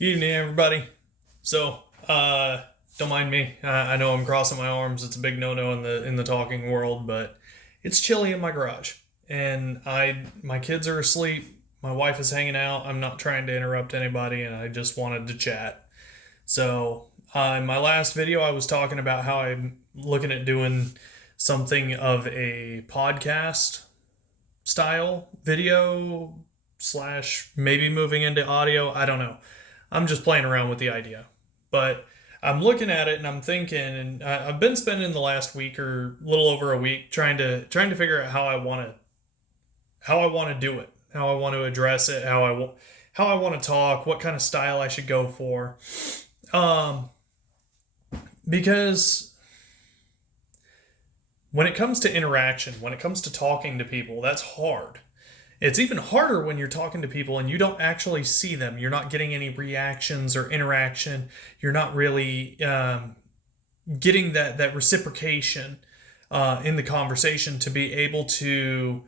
Evening, everybody. So, don't mind me. I know I'm crossing my arms. It's a big no-no in the talking world, but it's chilly in my garage, and my kids are asleep. My wife is hanging out. I'm not trying to interrupt anybody, and I just wanted to chat. So, in my last video, I was talking about how I'm looking at doing something of a podcast style video slash maybe moving into audio. I don't know. I'm just playing around with the idea. But I'm looking at it and I'm thinking, and I've been spending the last week or a little over a week trying to figure out how I want to do it, how I want to address it, how I want to talk, what kind of style I should go for. Um, because when it comes to interaction, when it comes to talking to people, that's hard. It's even harder when you're talking to people and you don't actually see them. You're not getting any reactions or interaction. You're not really getting that reciprocation in the conversation to be able to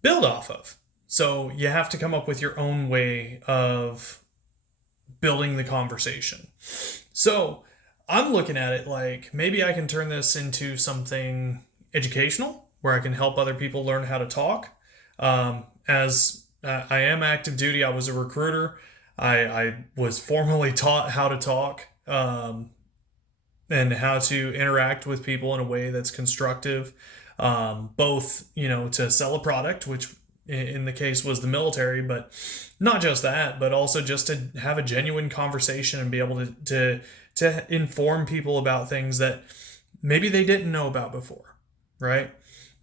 build off of. So you have to come up with your own way of building the conversation. So I'm looking at it like maybe I can turn this into something educational where I can help other people learn how to talk. As I am active duty, I was a recruiter. I was formally taught how to talk and how to interact with people in a way that's constructive, both to sell a product, which in the case was the military, but not just that, but also just to have a genuine conversation and be able to inform people about things that maybe they didn't know about before, right?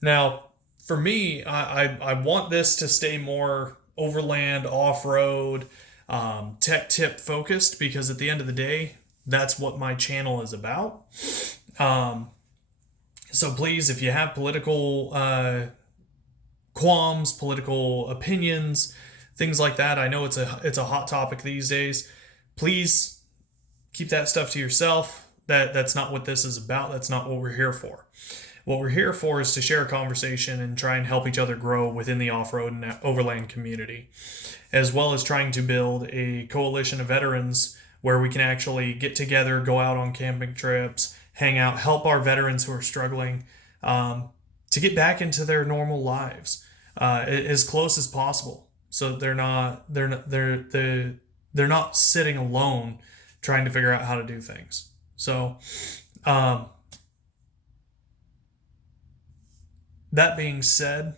Now, for me, I want this to stay more overland, off road, tech tip focused because at the end of the day, that's what my channel is about. Um, so please, if you have political qualms, political opinions, things like that, I know it's a hot topic these days. Please keep that stuff to yourself. That's not what this is about. That's not what we're here for. What we're here for is to share a conversation and try and help each other grow within the off-road and overland community, as well as trying to build a coalition of veterans where we can actually get together, go out on camping trips, hang out, help our veterans who are struggling to get back into their normal lives as close as possible. So they're not sitting alone trying to figure out how to do things. So um, that being said,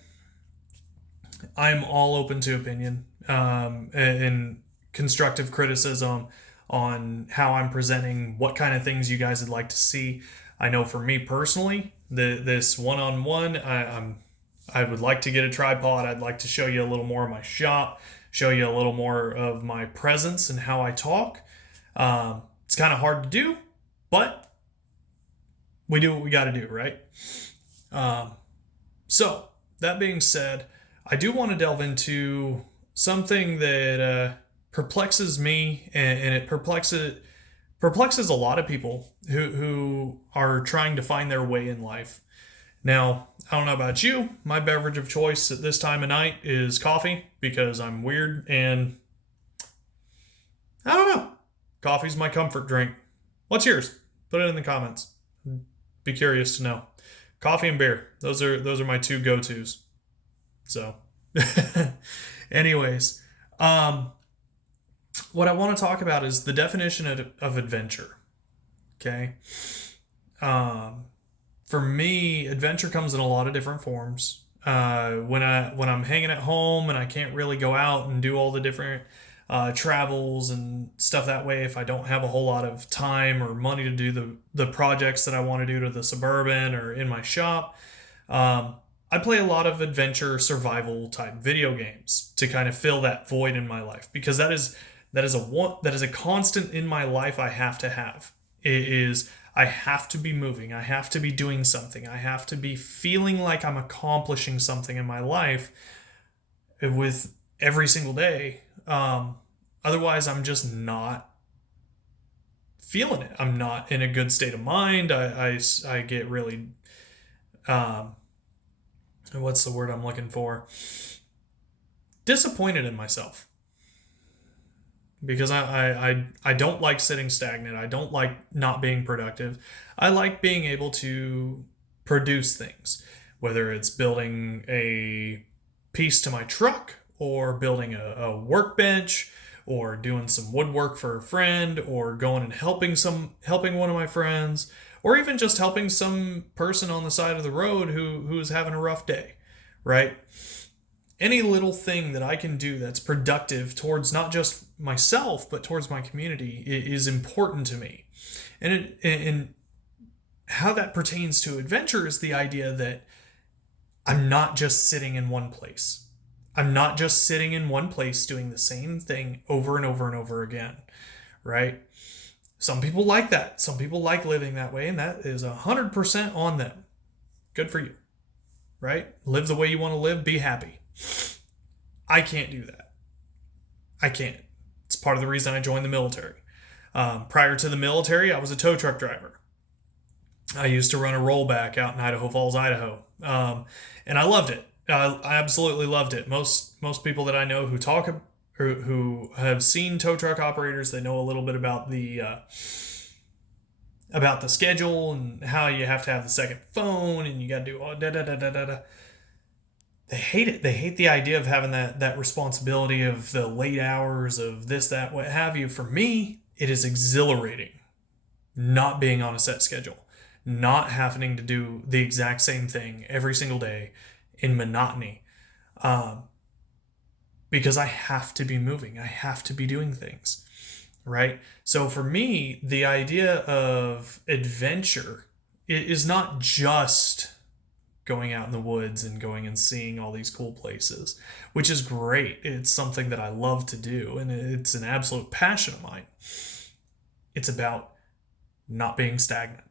I'm all open to opinion and constructive criticism on how I'm presenting, what kind of things you guys would like to see. I know for me personally, this one-on-one, I would like to get a tripod. I'd like to show you a little more of my shop, show you a little more of my presence and how I talk. It's kind of hard to do, but we do what we got to do, right? Um, so, that being said, I do want to delve into something that perplexes me and it perplexes a lot of people who are trying to find their way in life. Now, I don't know about you, my beverage of choice at this time of night is coffee because I'm weird and I don't know. Coffee's my comfort drink. What's yours? Put it in the comments. Be curious to know. Coffee and beer. Those are my two go-tos. So, anyways, what I want to talk about is the definition of adventure. Okay. For me, adventure comes in a lot of different forms. When I'm hanging at home and I can't really go out and do all the different travels and stuff that way, if I don't have a whole lot of time or money to do the projects that I want to do to the suburban or in my shop, I play a lot of adventure survival type video games to kind of fill that void in my life because that is a constant in my life I have to have. It is I have to be moving. I have to be doing something. I have to be feeling like I'm accomplishing something in my life with every single day. Otherwise, I'm just not feeling it. I'm not in a good state of mind. I get really, um, what's the word I'm looking for? Disappointed in myself. because I don't like sitting stagnant. I don't like not being productive. I like being able to produce things, whether it's building a piece to my truck or building a workbench or doing some woodwork for a friend or going and helping one of my friends or even just helping some person on the side of the road who's having a rough day, right? Any little thing that I can do that's productive towards not just myself but towards my community is important to me. And how that pertains to adventure is the idea that I'm not just sitting in one place. I'm not just sitting in one place doing the same thing over and over and over again, right? Some people like that. Some people like living that way, and that is 100% on them. Good for you, right? Live the way you want to live. Be happy. I can't do that. I can't. It's part of the reason I joined the military. Prior to the military, I was a tow truck driver. I used to run a rollback out in Idaho Falls, Idaho, and I loved it. I absolutely loved it. Most people that I know who talk or who have seen tow truck operators, they know a little bit about the schedule and how you have to have the second phone and you got to do all da da da da da da. They hate it. They hate the idea of having that responsibility of the late hours of this, that, what have you. For me, it is exhilarating not being on a set schedule, not having to do the exact same thing every single day in monotony, because I have to be moving. I have to be doing things, right? So for me, the idea of adventure is not just going out in the woods and going and seeing all these cool places, which is great. It's something that I love to do, and it's an absolute passion of mine. It's about not being stagnant.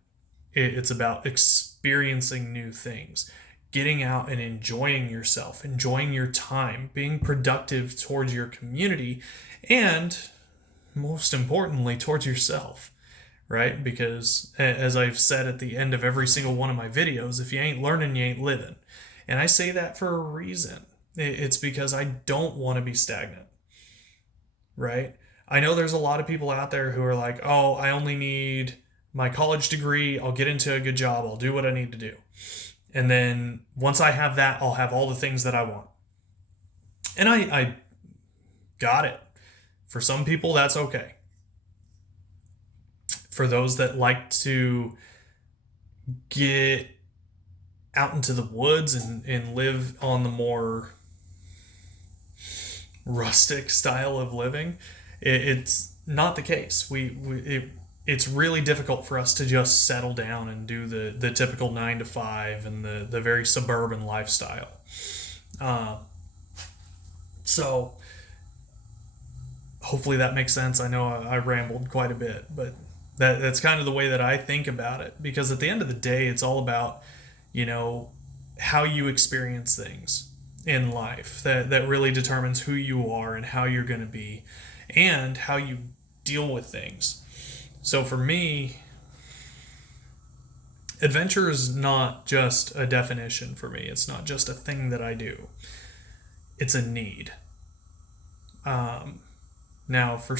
It's about experiencing new things, getting out and enjoying yourself, enjoying your time, being productive towards your community, and most importantly, towards yourself, right? Because as I've said at the end of every single one of my videos, if you ain't learning, you ain't living. And I say that for a reason. It's because I don't want to be stagnant, right? I know there's a lot of people out there who are like, oh, I only need my college degree, I'll get into a good job, I'll do what I need to do. And then once I have that, I'll have all the things that I want. And I got it. For some people, that's okay. For those that like to get out into the woods and live on the more rustic style of living, it's not the case. It's really difficult for us to just settle down and do the typical 9 to 5 and the very suburban lifestyle. So hopefully that makes sense. I know I rambled quite a bit, but that's kind of the way that I think about it, because at the end of the day, it's all about, how you experience things in life that really determines who you are and how you're going to be and how you deal with things. So for me, adventure is not just a definition for me. It's not just a thing that I do. It's a need. Now, for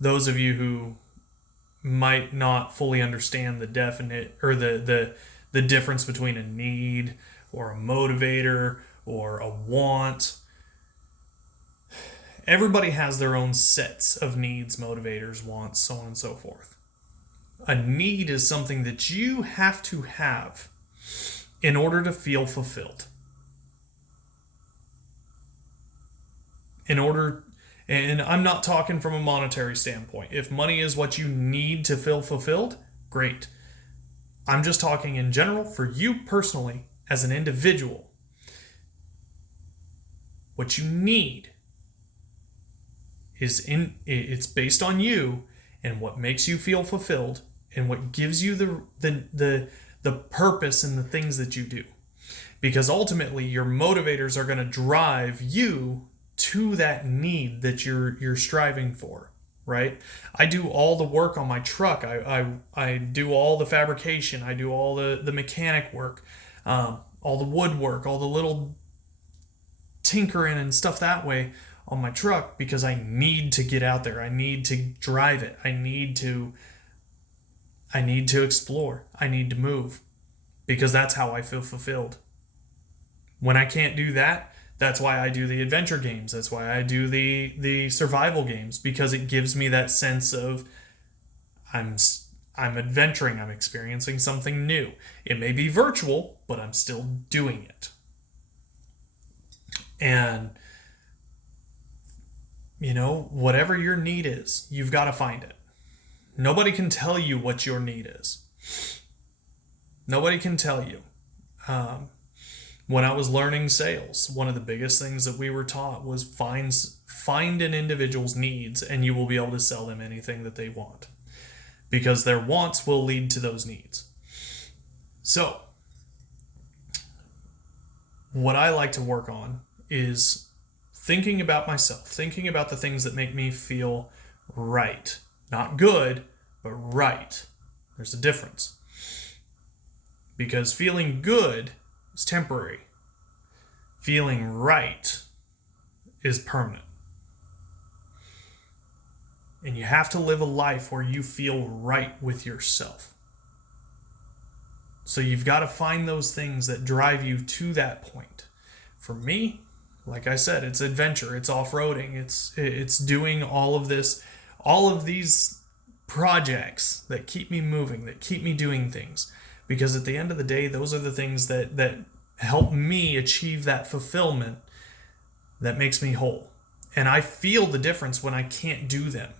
those of you who might not fully understand the definite or the difference between a need or a motivator or a want, everybody has their own sets of needs, motivators, wants, so on and so forth. A need is something that you have to have in order to feel fulfilled. And I'm not talking from a monetary standpoint. If money is what you need to feel fulfilled, great. I'm just talking in general for you personally as an individual. What you need it's based on you and what makes you feel fulfilled and what gives you the purpose in the things that you do. Because ultimately your motivators are going to drive you to that need that you're striving for, right? I do all the work on my truck. I do all the fabrication. I do all the mechanic work, all the woodwork, all the little tinkering and stuff that way, on my truck because I need to get out there. I need to drive it. I need to explore. I need to move because that's how I feel fulfilled. When I can't do that, that's why I do the adventure games. That's why I do the survival games, because it gives me that sense of I'm adventuring, I'm experiencing something new. It may be virtual, but I'm still doing it. And whatever your need is, you've got to find it. Nobody can tell you what your need is. Nobody can tell you. When I was learning sales, one of the biggest things that we were taught was find an individual's needs, and you will be able to sell them anything that they want, because their wants will lead to those needs. So, what I like to work on is thinking about myself, thinking about the things that make me feel right. Not good, but right. There's a difference. Because feeling good is temporary. Feeling right is permanent. And you have to live a life where you feel right with yourself. So you've got to find those things that drive you to that point. For me, like I said, it's adventure, it's off-roading, it's doing all of these projects that keep me moving, that keep me doing things. Because at the end of the day, those are the things that help me achieve that fulfillment that makes me whole. And I feel the difference when I can't do them.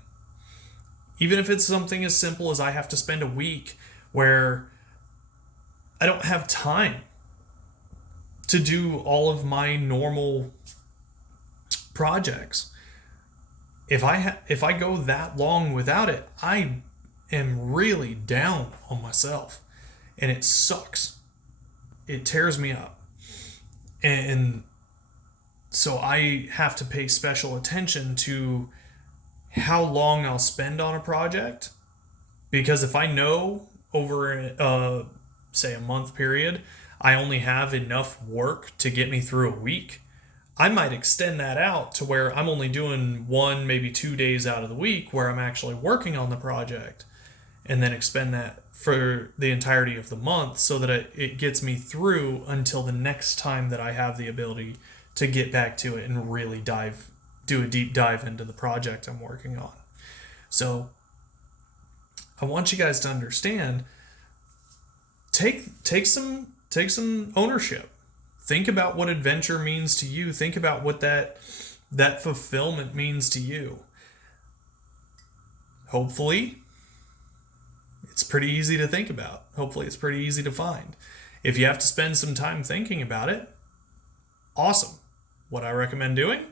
Even if it's something as simple as I have to spend a week where I don't have time to do all of my normal projects. If I go that long without it, I am really down on myself, and it sucks. It tears me up. And so I have to pay special attention to how long I'll spend on a project, because if I know over say a month period I only have enough work to get me through a week, I might extend that out to where I'm only doing 1, maybe 2 days out of the week where I'm actually working on the project, and then expend that for the entirety of the month so that it gets me through until the next time that I have the ability to get back to it and really do a deep dive into the project I'm working on. So I want you guys to understand, take some ownership. Think about what adventure means to you. Think about what that fulfillment means to you. Hopefully, it's pretty easy to think about. Hopefully, it's pretty easy to find. If you have to spend some time thinking about it, awesome. What I recommend doing,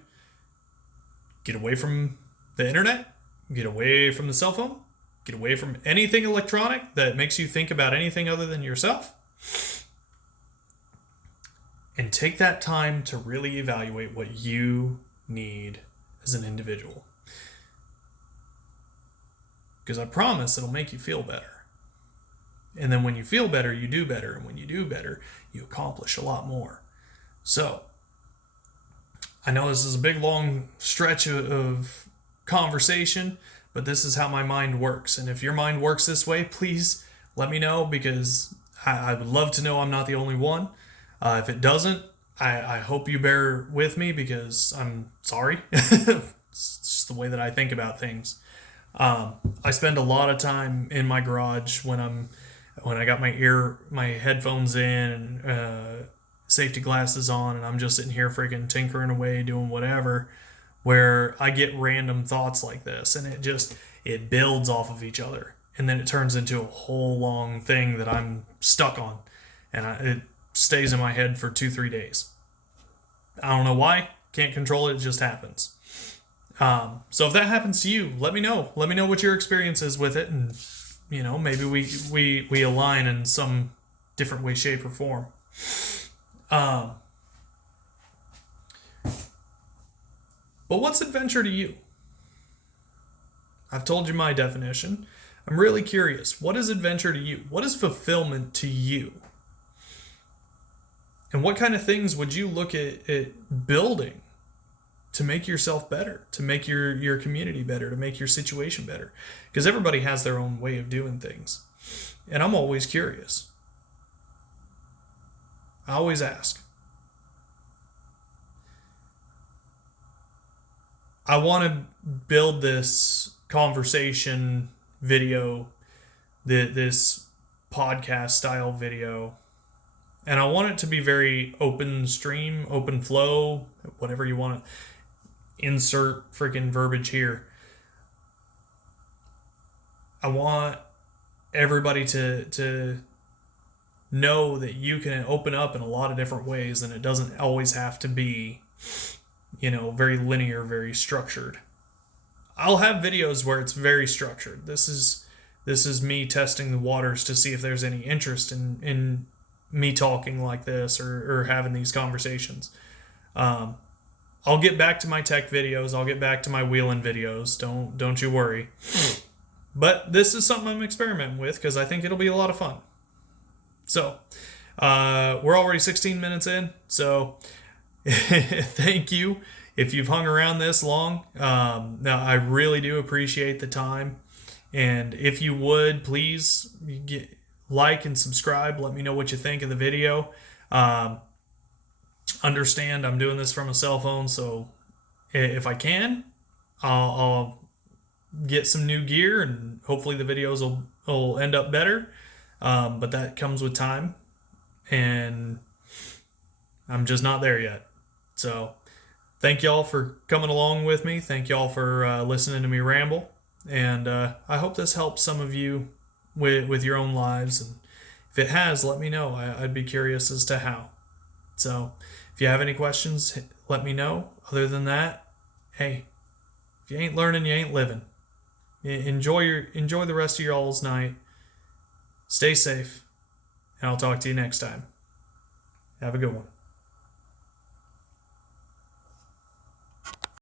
get away from the internet, get away from the cell phone, get away from anything electronic that makes you think about anything other than yourself, and take that time to really evaluate what you need as an individual. Because I promise it'll make you feel better. And then when you feel better, you do better. And when you do better, you accomplish a lot more. So, I know this is a big, long stretch of conversation, but this is how my mind works. And if your mind works this way, please let me know, because I would love to know I'm not the only one. If it doesn't, I hope you bear with me, because I'm sorry. It's just the way that I think about things. I spend a lot of time in my garage when I got my headphones in and safety glasses on, and I'm just sitting here freaking tinkering away, doing whatever, where I get random thoughts like this, and it builds off of each other, and then it turns into a whole long thing that I'm stuck on, and it stays in my head for 2-3 days. I don't know why, can't control it, it just happens. So if that happens to you, let me know what your experience is with it, and maybe we align in some different way, shape, or form. But what's adventure to you? I've told you my definition. I'm really curious. What is adventure to you? What is fulfillment to you? And what kind of things would you look at building to make yourself better, to make your community better, to make your situation better. Because everybody has their own way of doing things. And I'm always curious. I always ask. I want to build this conversation video, this podcast style video, and I want it to be very open stream, open flow, whatever you want to insert freaking verbiage here. I want everybody to know that you can open up in a lot of different ways, and it doesn't always have to be, very linear, very structured. I'll have videos where it's very structured. This is me testing the waters to see if there's any interest in me talking like this or having these conversations. I'll get back to my tech videos. I'll get back to my wheeling videos. Don't you worry. But this is something I'm experimenting with because I think it'll be a lot of fun. So, we're already 16 minutes in. So, thank you if you've hung around this long. Now, I really do appreciate the time. And if you would, please like and subscribe. Let me know what you think of the video. Understand I'm doing this from a cell phone, so if I can, I'll get some new gear and hopefully the videos will end up better. But that comes with time, and I'm just not there yet. So thank y'all for coming along with me. Thank y'all for listening to me ramble. And I hope this helps some of you with your own lives. And if it has, let me know. I'd be curious as to how. So if you have any questions, let me know. Other than that, hey, if you ain't learning, you ain't living. Enjoy the rest of your all's night. Stay safe, and I'll talk to you next time. Have a good one.